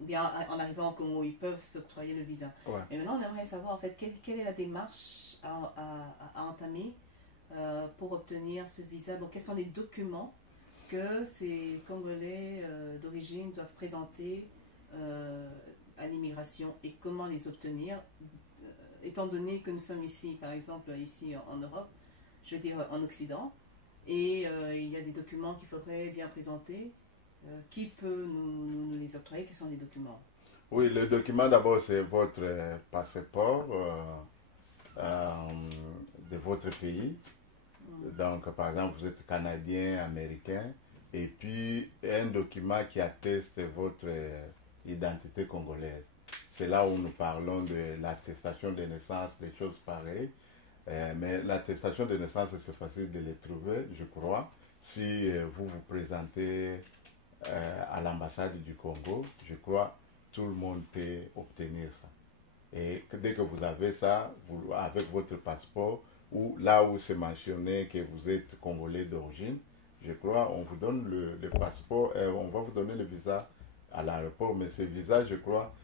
ou bien en arrivant au Congo, ils peuvent s'octroyer le visa. Ouais. Et maintenant, on aimerait savoir en fait quelle est la démarche à entamer pour obtenir ce visa. Donc, quels sont les documents que ces Congolais d'origine doivent présenter à l'immigration et comment les obtenir, étant donné que nous sommes ici, par exemple, ici en Europe, je veux dire en Occident, et il y a des documents qu'il faudrait bien présenter. Qui peut nous les octroyer? Quels sont les documents? Oui, le document d'abord c'est votre passeport de votre pays. Donc, par exemple, vous êtes Canadien, Américain, et puis un document qui atteste votre identité congolaise. C'est là où nous parlons de l'attestation de naissance, des choses pareilles. Mais l'attestation de naissance, c'est facile de les trouver, je crois. Si vous vous présentez à l'ambassade du Congo, je crois tout le monde peut obtenir ça. Et dès que vous avez ça, vous, avec votre passeport, ou là où c'est mentionné que vous êtes Congolais d'origine, je crois, on vous donne le passeport, on va vous donner le visa à l'aéroport. Mais ce visa, je crois,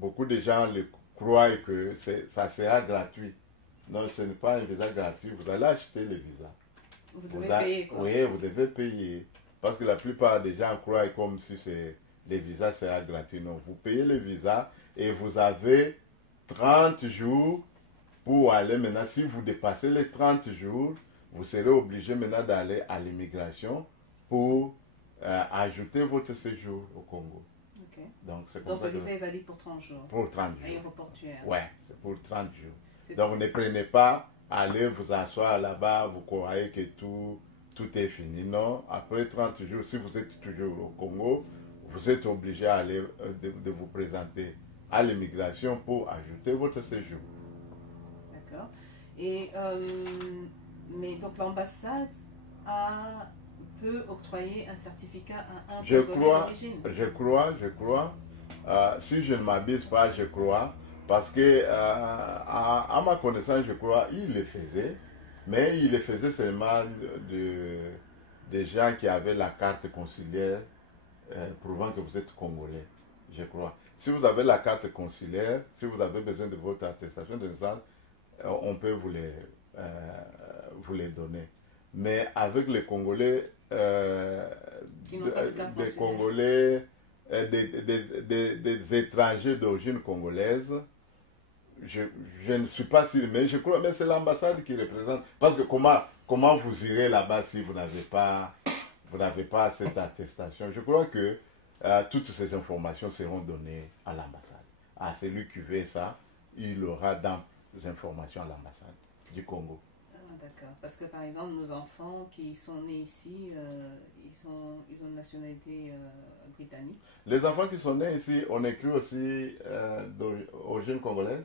beaucoup de gens croient que ça sera gratuit. Non, ce n'est pas un visa gratuit. Vous allez acheter le visa. Vous devez payer, quoi. Oui, vous devez payer. Parce que la plupart des gens croient comme si les visas seraient gratuits. Non, vous payez le visa et vous avez 30 jours pour aller maintenant. Si vous dépassez les 30 jours, vous serez obligé maintenant d'aller à l'immigration pour ajouter votre séjour au Congo. Okay. Donc, le visa est valide pour 30 jours. Pour 30 jours. Aéroportuaire. Ouais, c'est pour 30 jours. Donc, ne prenez pas, allez vous asseoir là-bas, vous croyez que tout est fini. Non, après 30 jours, si vous êtes toujours au Congo, vous êtes obligé à aller, de vous présenter à l'immigration pour ajouter votre séjour. D'accord. Et, mais donc l'ambassade peut octroyer un certificat à un Congolais d'origine. Je crois. Si je ne m'abuse pas, je crois. Parce que, à ma connaissance, je crois, il le faisait. Mais il le faisait seulement des gens qui avaient la carte consulaire prouvant que vous êtes Congolais, je crois. Si vous avez la carte consulaire, si vous avez besoin de votre attestation de naissance, on peut vous les donner. Mais avec les Congolais, des Congolais, des étrangers d'origine congolaise, je ne suis pas sûr, mais je crois que c'est l'ambassade qui représente. Parce que comment vous irez là-bas si vous n'avez pas cette attestation? Je crois que toutes ces informations seront données à l'ambassade. À celui qui veut ça, il aura des informations à l'ambassade du Congo. D'accord. Parce que par exemple, nos enfants qui sont nés ici, ils ont une nationalité britannique. Les enfants qui sont nés ici, on écrit aussi d'origine congolaise?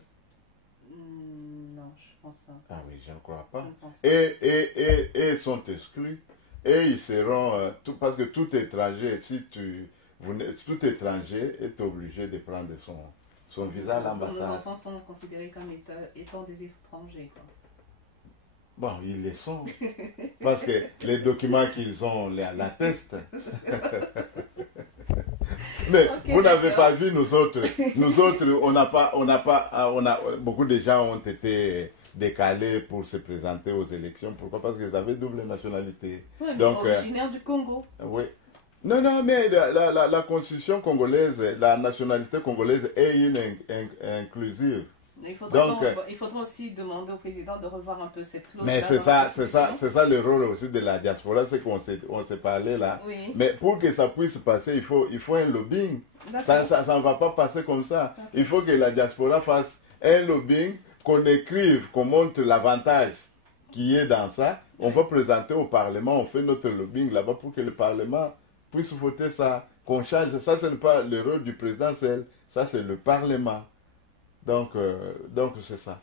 Non, je ne pense pas. Ah oui, je ne crois pas. Je ne pense pas. Et ils sont exclus. Et ils seront, parce que tout étranger, tout étranger est obligé de prendre son visa à l'ambassade. Nos enfants sont considérés comme étant des étrangers, quoi. Bon, ils le sont. Parce que les documents qu'ils ont l'attestent. Mais okay, vous n'avez pas vu nous autres, beaucoup de gens ont été décalés pour se présenter aux élections. Pourquoi? Parce qu'ils avaient double nationalité. Ouais, donc, originaire du Congo. Oui. Non, mais la constitution congolaise, la nationalité congolaise est inclusive. Il faudra aussi demander au président de revoir un peu cette clause. Mais c'est ça le rôle aussi de la diaspora, c'est qu'on s'est parlé là. Oui. Mais pour que ça puisse passer, il faut un lobbying. Ça ne va pas passer comme ça. Il faut que la diaspora fasse un lobbying, qu'on écrive, qu'on montre l'avantage qui est dans ça. On va présenter au Parlement, on fait notre lobbying là-bas pour que le Parlement puisse voter ça, qu'on change. Ça, ce n'est pas le rôle du président seul, ça c'est le Parlement. Donc c'est ça.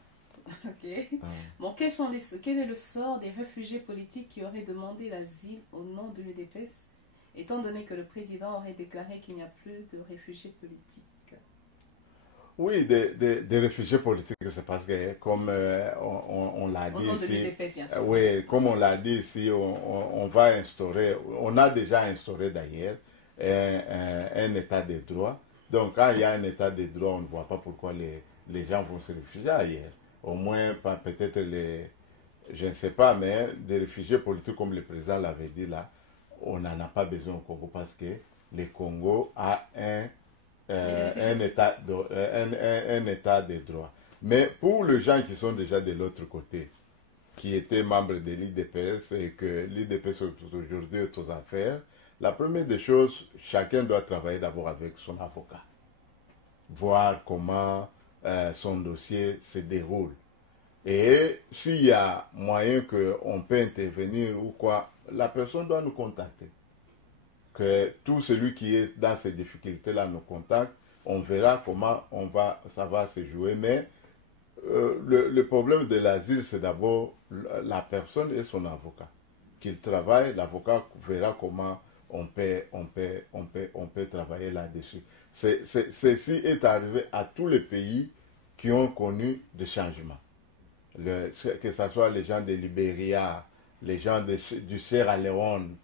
Ok. Bon, quel est le sort des réfugiés politiques qui auraient demandé l'asile au nom de l'UDPS étant donné que le président aurait déclaré qu'il n'y a plus de réfugiés politiques. Oui, des réfugiés politiques, c'est parce que, comme on l'a dit ici, oui, comme on l'a dit ici, on va instaurer, on a déjà instauré d'ailleurs un état de droit. Donc, quand il y a un état de droit, on ne voit pas pourquoi les gens vont se réfugier ailleurs. Au moins, peut-être je ne sais pas, mais des réfugiés politiques, comme le président l'avait dit là, on n'en a pas besoin au Congo parce que le Congo a un état de droit. Mais pour les gens qui sont déjà de l'autre côté, qui étaient membres de l'IDPS et que l'IDPS aujourd'hui est aux affaires, la première des choses, chacun doit travailler d'abord avec son avocat. Voir comment son dossier se déroule. Et s'il y a moyen qu'on peut intervenir ou quoi, la personne doit nous contacter. Que tout celui qui est dans ces difficultés-là nous contacte, on verra comment ça va se jouer. Mais le problème de l'asile, c'est d'abord la personne et son avocat. Qu'il travaille, l'avocat verra comment on peut travailler là-dessus. Ceci est arrivé à tous les pays qui ont connu des changements. Que ce soit les gens de Libéria, les gens du Sierra Leone,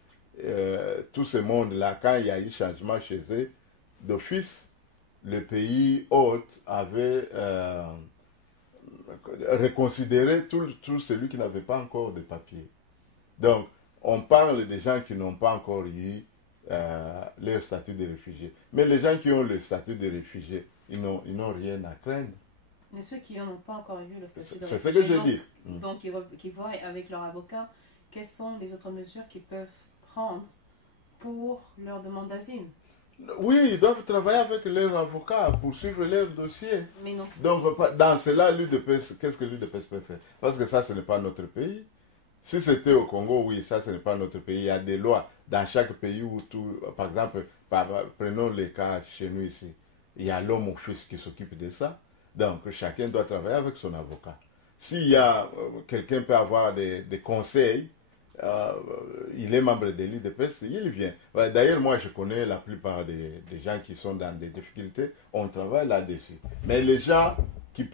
tout ce monde-là, quand il y a eu changement chez eux, d'office, le pays hôte avait reconsidéré tout celui qui n'avait pas encore de papier. Donc, on parle des gens qui n'ont pas encore eu leur statut de réfugié. Mais les gens qui ont le statut de réfugié, ils n'ont rien à craindre. Mais ceux qui n'ont pas encore eu le statut de réfugié, c'est ce que je dis. Donc, qui voient avec leur avocat quelles sont les autres mesures qu'ils peuvent prendre pour leur demande d'asile. Oui, ils doivent travailler avec leur avocat pour suivre leur dossier. Mais non. Donc, dans cela, l'UDPS, qu'est-ce que l'UDPS peut faire? Parce que ça, ce n'est pas notre pays. Si c'était au Congo, oui, ça, ce n'est pas notre pays. Il y a des lois dans chaque pays où tout... Par exemple, prenons les cas chez nous ici. Il y a l'homme ou fils qui s'occupe de ça. Donc, chacun doit travailler avec son avocat. S'il y a... quelqu'un peut avoir des conseils, il est membre de l'IDPS, il vient. D'ailleurs, moi, je connais la plupart des gens qui sont dans des difficultés. On travaille là-dessus. Mais les gens qui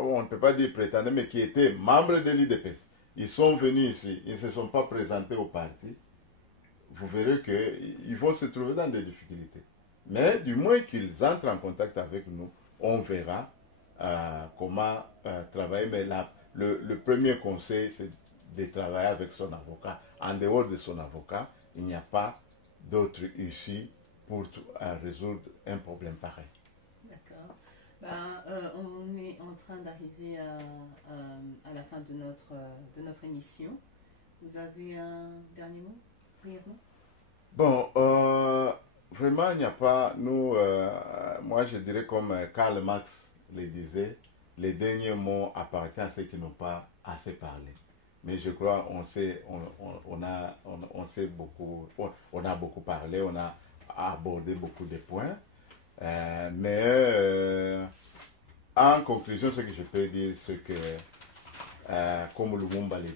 on ne peut pas dire prétendent, mais qui étaient membres de l'IDPS, ils sont venus ici, ils ne se sont pas présentés au parti. Vous verrez qu'ils vont se trouver dans des difficultés. Mais du moins qu'ils entrent en contact avec nous, on verra comment travailler. Mais le premier conseil, c'est de travailler avec son avocat. En dehors de son avocat, il n'y a pas d'autre issue pour résoudre un problème pareil. D'accord. On est en train d'arriver à la fin de notre émission. Vous avez un dernier mot, brièvement? Bon, vraiment, il n'y a pas... Nous, moi, je dirais comme Karl Marx le disait, les derniers mots appartiennent à ceux qui n'ont pas assez parlé. Mais je crois on a beaucoup parlé, on a abordé beaucoup de points. Mais en conclusion, ce que je peux dire, c'est que, comme Lumumba le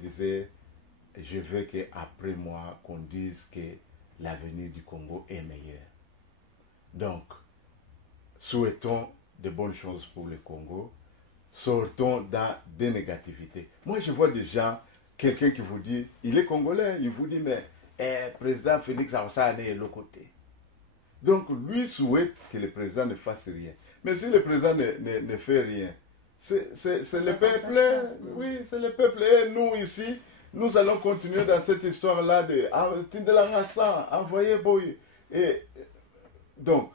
disait, je veux qu'après moi, qu'on dise que l'avenir du Congo est meilleur. Donc, souhaitons de bonnes choses pour le Congo. Sortons dans des négativités. Moi, je vois des gens, quelqu'un qui vous dit, il est congolais, il vous dit, mais président Félix Arosane est de l'autre côté. Donc, lui souhaite que le président ne fasse rien. Mais si le président ne fait rien, c'est le peuple, oui, c'est le peuple. Et nous, ici, nous allons continuer dans cette histoire-là de Tindelangassa, envoyer Boy. Et donc,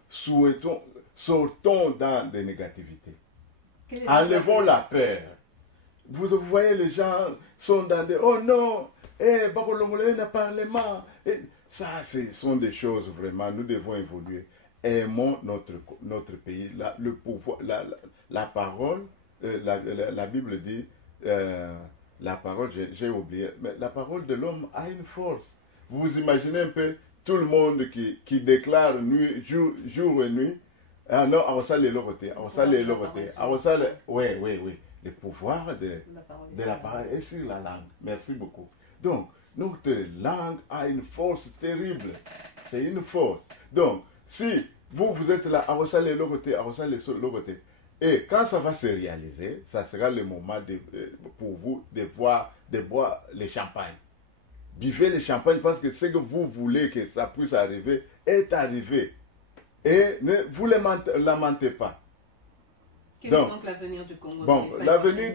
sortons dans des négativités. Enlevons la peur. Vous voyez, les gens sont dans des... Oh non, Bakolongolais n'a parlement. Ça, ce sont des choses vraiment, nous devons évoluer. Aimons notre pays. Le pouvoir, la parole, la Bible dit, la parole, j'ai oublié, mais la parole de l'homme a une force. Vous imaginez un peu tout le monde qui déclare jour et nuit, ah non, oui, le pouvoir de la parole est sur la langue. Merci beaucoup. Donc, Notre langue a une force terrible. C'est une force. Donc, si vous êtes là, à Rossale l'autre côté, à Rossale l'autre côté, et quand ça va se réaliser, ça sera le moment pour vous de boire le champagne. Buvez le champagne parce que ce que vous voulez que ça puisse arriver est arrivé. Et ne vous lamentez pas. Quel est donc l'avenir du Congo? Bon, l'avenir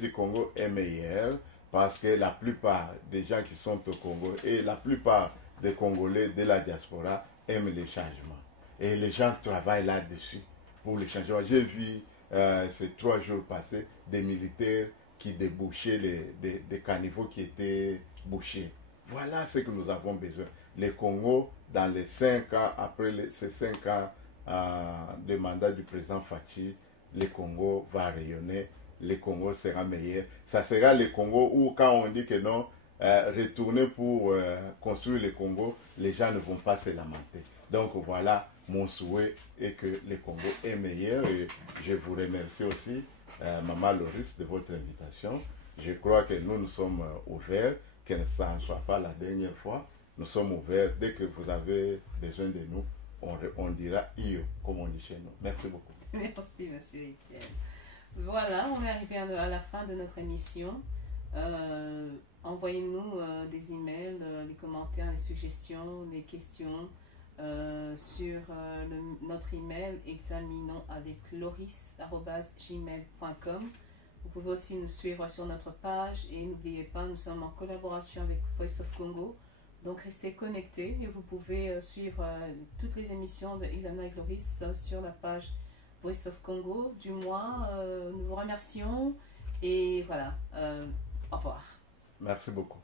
du Congo est meilleur parce que la plupart des gens qui sont au Congo et la plupart des Congolais de la diaspora aiment les changements. Et les gens travaillent là-dessus pour les changements. J'ai vu ces 3 jours passés des militaires qui débouchaient des caniveaux qui étaient bouchés. Voilà ce que nous avons besoin. Le Congo, dans les 5 ans, après ces 5 ans de mandat du président Fachi, le Congo va rayonner, le Congo sera meilleur. Ça sera le Congo où quand on dit que non, retourner pour construire le Congo, les gens ne vont pas se lamenter. Donc voilà, mon souhait est que le Congo est meilleur et je vous remercie aussi, Maman Loris, de votre invitation. Je crois que nous sommes ouverts, que ça ne soit pas la dernière fois. Nous sommes ouverts. Dès que vous avez besoin de nous, on dira IO, comme on dit chez nous. Merci beaucoup. Merci, monsieur Etienne. Voilà, on est arrivé à la fin de notre émission. Envoyez-nous des emails, les commentaires, les suggestions, les questions sur notre email examinonsavecloris@gmail.com. Vous pouvez aussi nous suivre sur notre page et n'oubliez pas, nous sommes en collaboration avec Voice of Congo. Donc restez connectés et vous pouvez suivre toutes les émissions de Examinons avec Loris sur la page Voice of Congo du mois. Nous vous remercions et voilà, au revoir. Merci beaucoup.